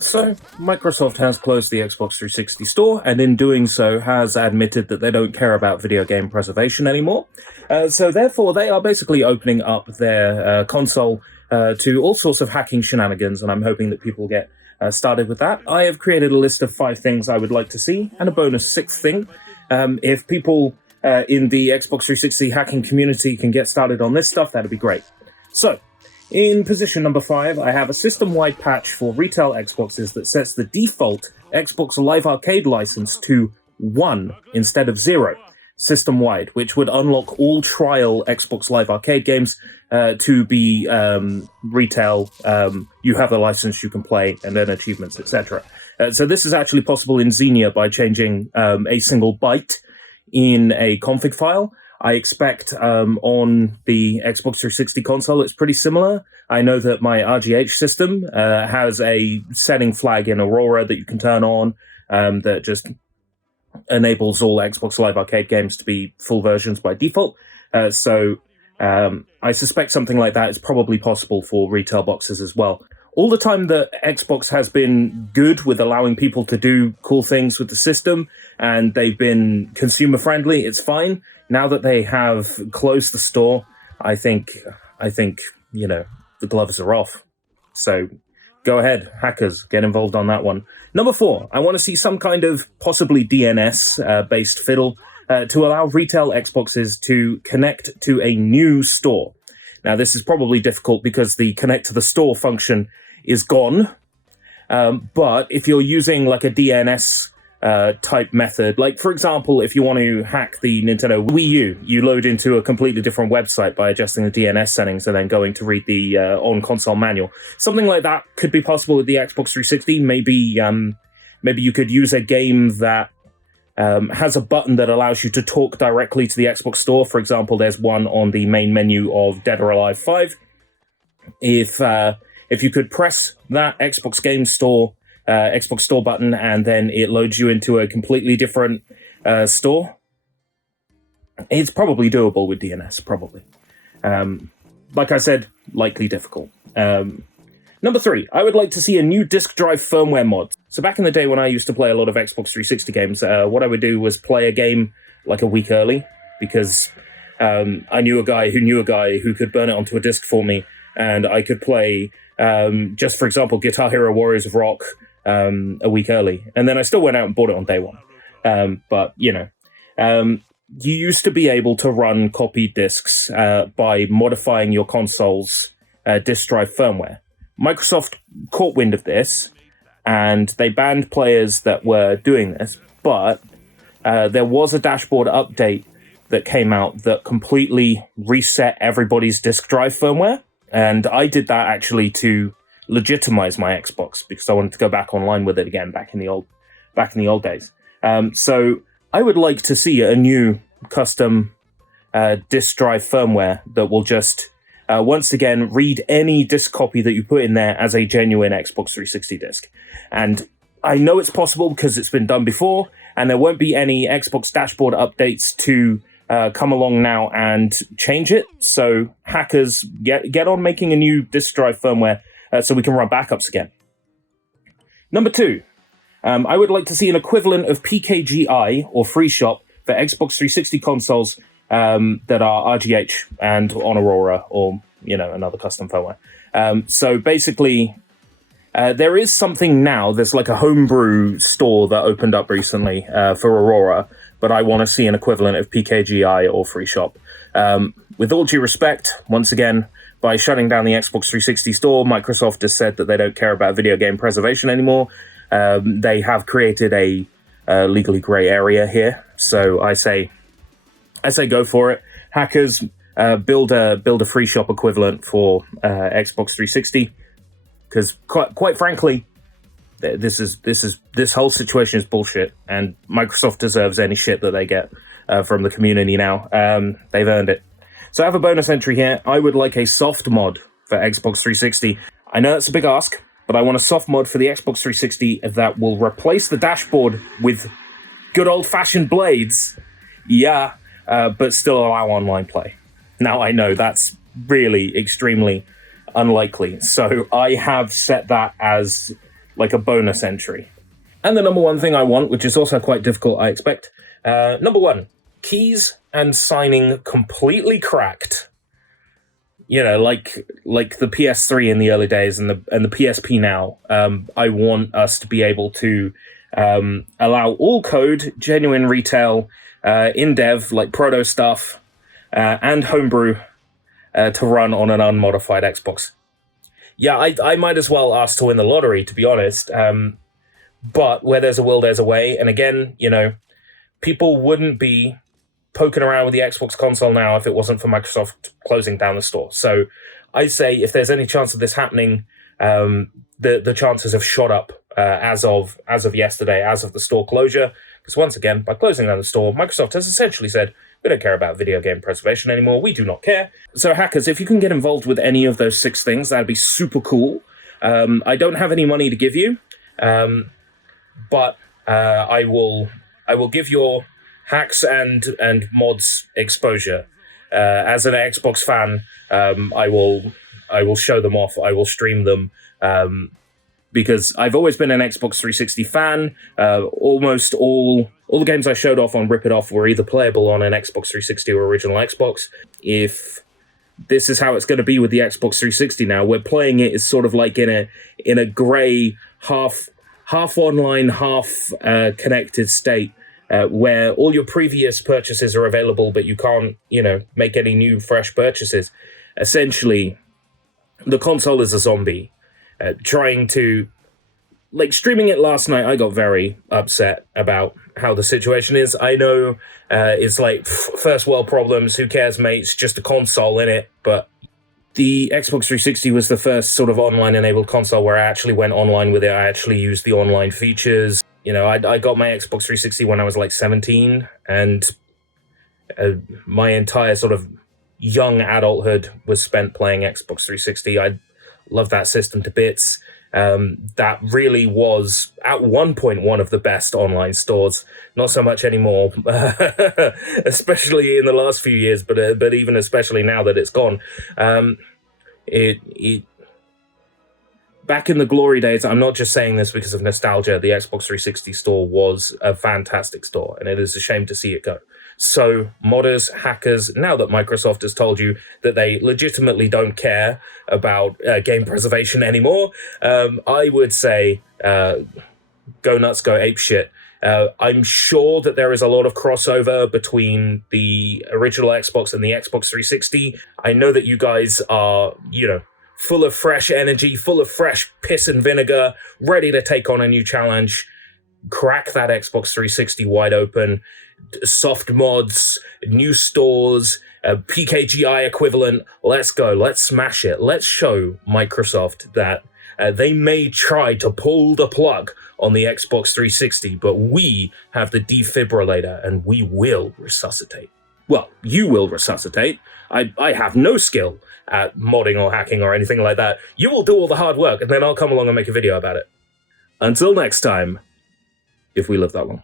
So, Microsoft has closed the Xbox 360 store, and in doing so has admitted that they don't care about video game preservation anymore. So therefore, they are basically opening up their console to all sorts of hacking shenanigans, and I'm hoping that people get started with that. I have created a list of 5 things I would like to see, and a bonus 6th thing. If people in the Xbox 360 hacking community can get started on this stuff, that'd be great. So, in position number 5, I have a system-wide patch for retail Xboxes that sets the default Xbox Live Arcade license to 1 instead of 0, system-wide, which would unlock all trial Xbox Live Arcade games to be retail. You have a license, you can play, and then achievements, etc. So this is actually possible in Xenia by changing a single byte in a config file. I expect on the Xbox 360 console, it's pretty similar. I know that my RGH system has a setting flag in Aurora that you can turn on that just enables all Xbox Live Arcade games to be full versions by default. So I suspect something like that is probably possible for retail boxes as well. All the time that Xbox has been good with allowing people to do cool things with the system, and they've been consumer friendly, it's fine. Now that they have closed the store, I think, the gloves are off. So go ahead, hackers, get involved on that one. Number 4, I want to see some kind of possibly DNS-based fiddle to allow retail Xboxes to connect to a new store. Now, this is probably difficult because the connect to the store function is gone. But if you're using like a DNS type method, like for example, if you want to hack the Nintendo Wii U, you load into a completely different website by adjusting the DNS settings and then going to read the on-console manual. Something like that could be possible with the Xbox 360. Maybe you could use a game that has a button that allows you to talk directly to the Xbox Store. For example, there's one on the main menu of Dead or Alive 5. If you could press that Xbox Game Store, Xbox Store button, and then it loads you into a completely different store, it's probably doable with DNS, probably. Like I said, likely difficult. Number 3, I would like to see a new disk drive firmware mod. So back in the day when I used to play a lot of Xbox 360 games, what I would do was play a game like a week early, because I knew a guy who could burn it onto a disc for me, and I could play, just for example, Guitar Hero Warriors of Rock a week early. And then I still went out and bought it on day one. But, you used to be able to run copied discs by modifying your console's disk drive firmware. Microsoft caught wind of this, and they banned players that were doing this, but there was a dashboard update that came out that completely reset everybody's disk drive firmware, and I did that actually to legitimize my Xbox because I wanted to go back online with it again back in the old days. So I would like to see a new custom disk drive firmware that will just once again, read any disk copy that you put in there as a genuine Xbox 360 disk. And I know it's possible because it's been done before, and there won't be any Xbox dashboard updates to come along now and change it. So hackers, get on making a new disk drive firmware so we can run backups again. Number 2, I would like to see an equivalent of PKGI or Free Shop for Xbox 360 consoles that are RGH and on Aurora or, another custom firmware. So basically, there is something now. There's like a homebrew store that opened up recently for Aurora, but I want to see an equivalent of PKGI or Free Shop. With all due respect, once again, by shutting down the Xbox 360 store, Microsoft has said that they don't care about video game preservation anymore. They have created a legally grey area here. So I say go for it. Hackers, build a Free Shop equivalent for Xbox 360, because quite frankly, this whole situation is bullshit, and Microsoft deserves any shit that they get from the community now. They've earned it. So I have a bonus entry here. I would like a soft mod for Xbox 360. I know that's a big ask, but I want a soft mod for the Xbox 360 that will replace the dashboard with good old-fashioned blades. Yeah. But still allow online play. Now, I know that's really extremely unlikely. So I have set that as like a bonus entry. And the number one thing I want, which is also quite difficult, I expect. Number one, keys and signing completely cracked. You know, like the PS3 in the early days and the PSP now. I want us to be able to allow all code, genuine retail, in dev, like proto stuff, and homebrew to run on an unmodified Xbox. Yeah, I might as well ask to win the lottery, to be honest. But where there's a will, there's a way. And again, you know, people wouldn't be poking around with the Xbox console now if it wasn't for Microsoft closing down the store. So I'd say if there's any chance of this happening, the chances have shot up as of yesterday, as of the store closure. Because once again, by closing down the store, Microsoft has essentially said, we don't care about video game preservation anymore. We do not care. So hackers, if you can get involved with any of those 6 things, that'd be super cool. I don't have any money to give you, but I will give your hacks and mods exposure. As an Xbox fan, I will show them off. I will stream them. Because I've always been an Xbox 360 fan. Almost all the games I showed off on Rip It Off were either playable on an Xbox 360 or original Xbox. If this is how it's going to be with the Xbox 360 now, we're playing it as sort of like in a grey, half online, half connected state, where all your previous purchases are available, but you can't, you know, make any new fresh purchases. Essentially, the console is a zombie. Trying to, like, streaming it last night, I got very upset about how the situation is. I know it's like first world problems, who cares, mate? It's just a console in it. But the Xbox 360 was the first sort of online enabled console where I actually went online with it. I actually used the online features. You know, I got my Xbox 360 when I was like 17, and my entire sort of young adulthood was spent playing Xbox 360. I love that system to bits. That really was, at one point, one of the best online stores. Not so much anymore, especially in the last few years, but even especially now that it's gone. Back in the glory days, I'm not just saying this because of nostalgia, the Xbox 360 store was a fantastic store, and it is a shame to see it go. So, modders, hackers, now that Microsoft has told you that they legitimately don't care about game preservation anymore, I would say go nuts, go apeshit. I'm sure that there is a lot of crossover between the original Xbox and the Xbox 360. I know that you guys are, you know, full of fresh energy, full of fresh piss and vinegar, ready to take on a new challenge. Crack that Xbox 360 wide open. Soft mods, new stores, PKGI equivalent. Let's go. Let's smash it. Let's show Microsoft that they may try to pull the plug on the Xbox 360, but we have the defibrillator and we will resuscitate. Well, you will resuscitate. I have no skill at modding or hacking or anything like that. You will do all the hard work, and then I'll come along and make a video about it. Until next time, if we live that long.